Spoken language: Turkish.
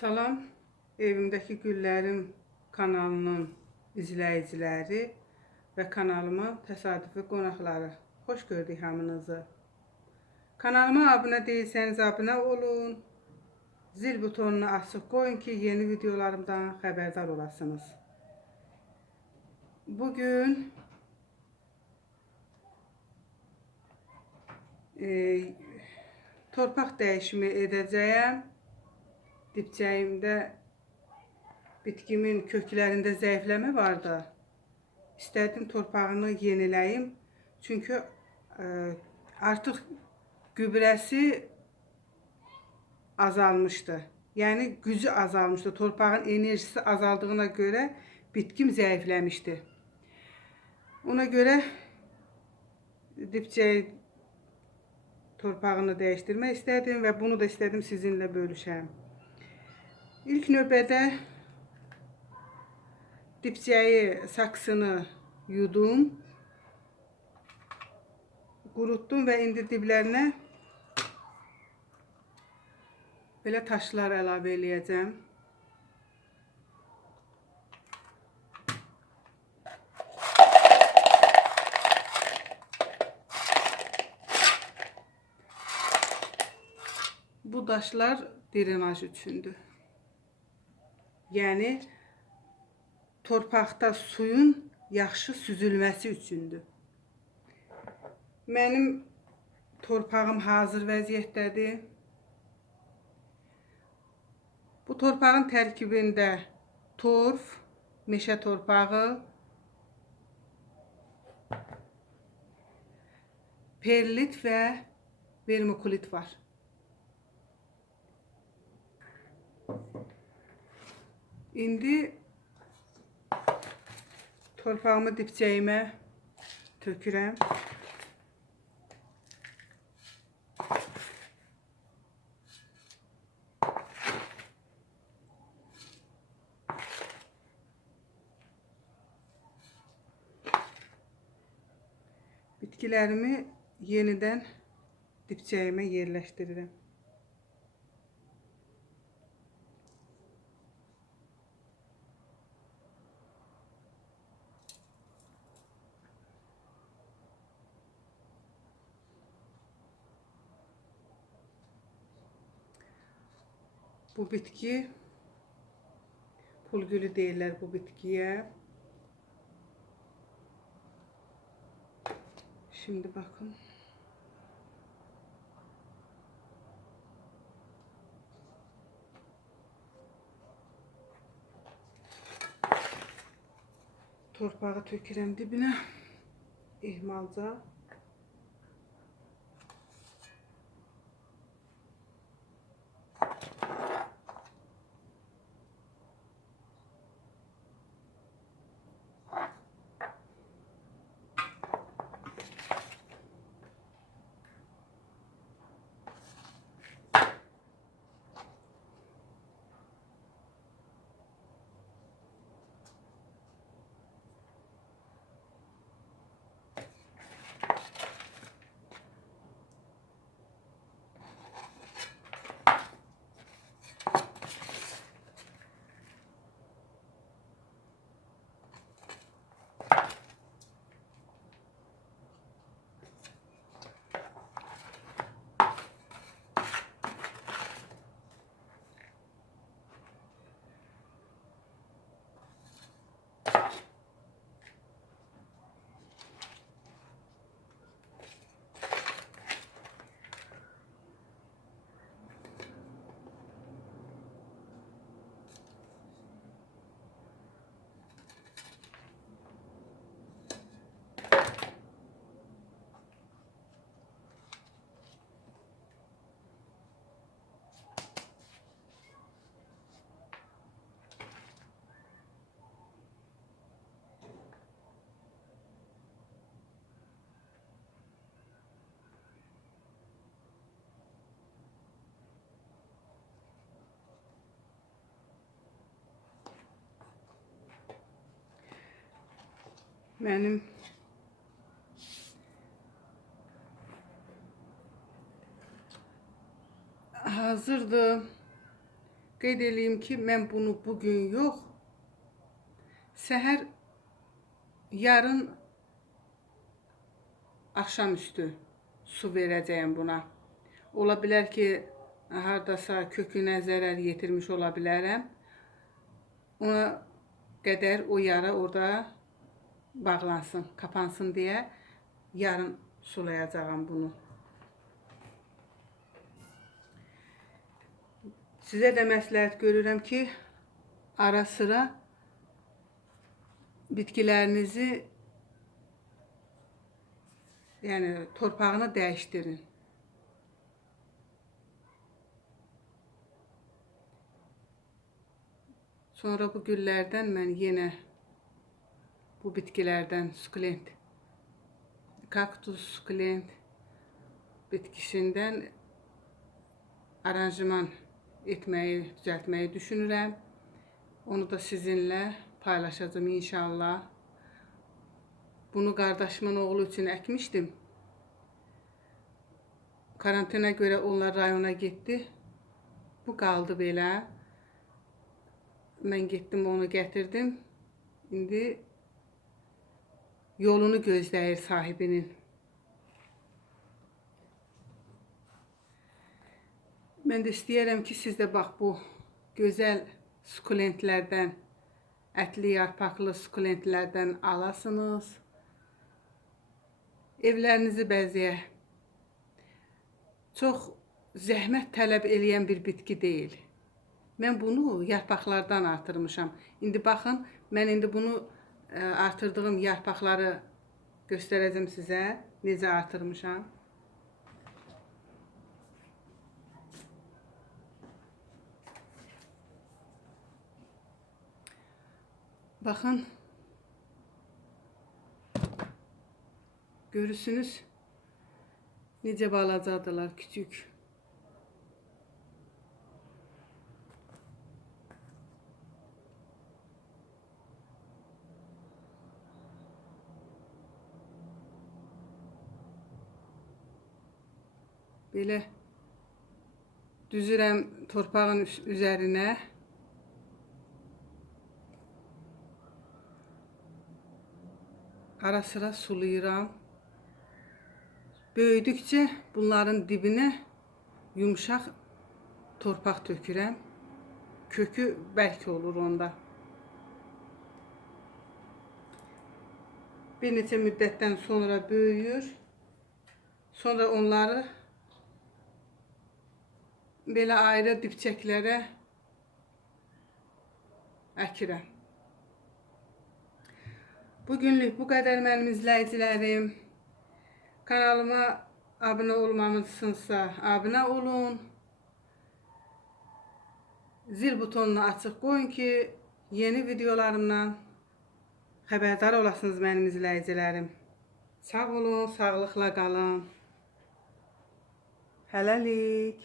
Salam, evimdəki güllərim kanalının izləyiciləri və kanalıma təsadüfi qonaqları. Xoş gördük hamınızı. Kanalıma abunə değilsəniz abunə olun. Zil butonunu açıq qoyun ki, yeni videolarımdan xəbərdar olasınız. Bugün e, torpaq dəyişimi edəcəyəm. Dipçəyimdə bitkimin köklərində zəifləmə var da. İstədim torpağını yeniləyim. Çünki e, artıq gübrəsi azalmışdı. Yəni gücü azalmışdı. Torpağın enerjisi azaldığına görə bitkim zəifləmişdi. Ona görə dipçəyi torpağını dəyişdirmək istədim və bunu da istədim sizinlə bölüşəm. İlk növbədə dipçəyi saksını yudum. Qurutdum və indi diblərinə belə taşlar əlavə eləyəcəm. Bu daşlar drenaj üçündür. Yəni torpaqda suyun yaxşı süzülməsi üçündür. Mənim torpağım hazır vəziyyətdədir. Bu torpağın tərkibində torf, meşə torpağı, perlit və vermikulit var. İndi torpağımı dipçəyimə tökürəm. Bitkilərimi yenidən dipçəyimə yerləşdirirəm. Bu bitki pul gülü deyirlər bu bitkiyə. Şimdi bakın. Torpağı tökürəm dibinə. İhmalca. Mənim hazırdır. qeyd eləyim ki, mən bunu bugün yox, səhər yarın axşamüstü su verəcəyəm buna. Ola bilər ki, hardasa kökünə zərər yetirmiş ola bilərəm. Ona qədər o yara orada bağlansın, kapansın deyə yarın sulayacağam bunu. Sizə də məsləhət görürəm ki, ara sıra bitkilərinizi yəni torpağını dəyişdirin. Sonra bu güllərdən mən yenə bu bitkilərdən sukulent, kaktus sukulent bitkisindən aranjman etməyi, düzəltməyi düşünürəm. Onu da sizinlə paylaşacağım inşallah. Bunu qardaşımın oğlu üçün əkmişdim. Karantinə görə onlar rayona getdi. Bu qaldı belə. Mən getdim onu gətirdim. İndi yolunu gözləyir sahibinin. Mən də istəyirəm ki, siz də bax bu gözəl sukulentlərdən, ətli yarpaqlı sukulentlərdən alasınız. Evlərinizi bəzəyə. Çox zəhmət tələb eləyən bir bitki deyil. Mən bunu yarpaqlardan artırmışam. İndi baxın, mən indi bunu artırdığım yarpaqları göstərəcəm sizə necə artırmışam. Bakın. Görürsünüz. Necə balacadılar, küçük. Belə düzürəm torpağın üzərinə. Ara sıra sulayıram. Böyüdükcə bunların dibinə yumşaq torpaq tökürəm. Kökü bərk olur onda. Bir neçə müddətdən sonra böyüyür. Sonra onları belə ayrı dibçəklərə əkirəm. Bugünlük bu qədər mənim izləyicilərim. Kanalıma abunə olmamışsınızsa abunə olun. Zil butonunu açıq qoyun ki, yeni videolarımdan xəbərdar olasınız mənim izləyicilərim. Sağ olun, sağlıqla qalın. Hələlik.